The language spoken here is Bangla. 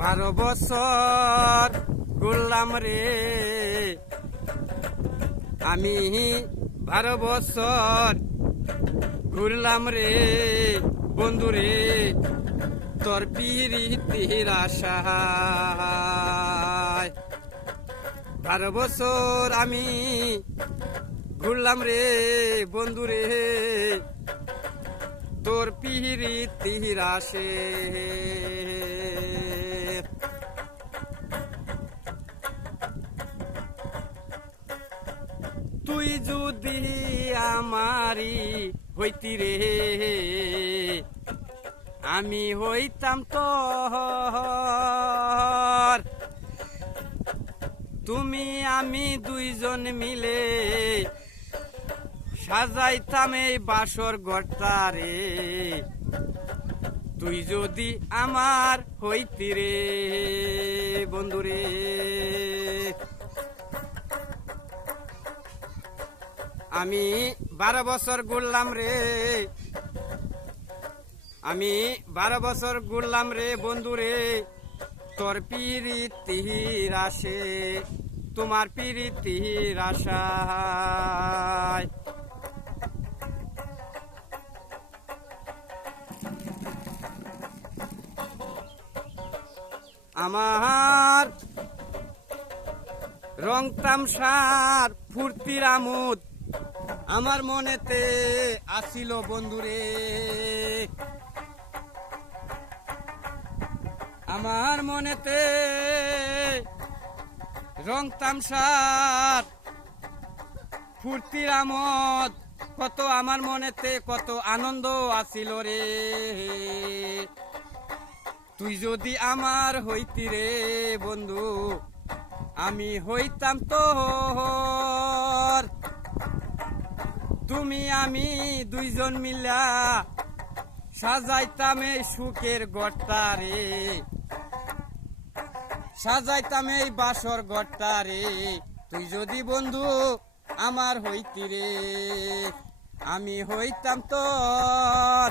12 বছর ঘুরলাম রে আমি 12 বছর ঘুরলাম রে বন্ধু রে তোর পিরিতির আশায় 12 বছর আমি ঘুরলাম রে বন্ধু রে তোর পিরিতির আশে তুই যদি আমারি হইতি রে আমি হইতাম তোর তুমি আমি দুইজন মিলে সাজাইতাম এই বাসর ঘরটা রে তুই যদি আমার হইতি রে বন্ধুরে আমি 12 বছর ঘুরলাম রে আমি 12 বছর ঘুরলাম রে বন্ধু রে তোর পিরিতির আশে তোমার পিরিতির আশায় আমার রং তামসার ফুর্তির আমোদ আমার মনেতে আসিল বন্ধুরে আমার মনেতে রং তামসার ফুর্তির আমোদ কত আমার মনেতে কত আনন্দ আসিল রে তুই যদি আমার হইতি রে বন্ধু আমি হইতাম তোর তুমি আমি দুইজন মিলা সাজাইতাম এই সুখের ঘরটা রে সাজাইতাম এই বাসর ঘরটা রে তুই যদি বন্ধু আমার হইতি রে আমি হইতাম তোর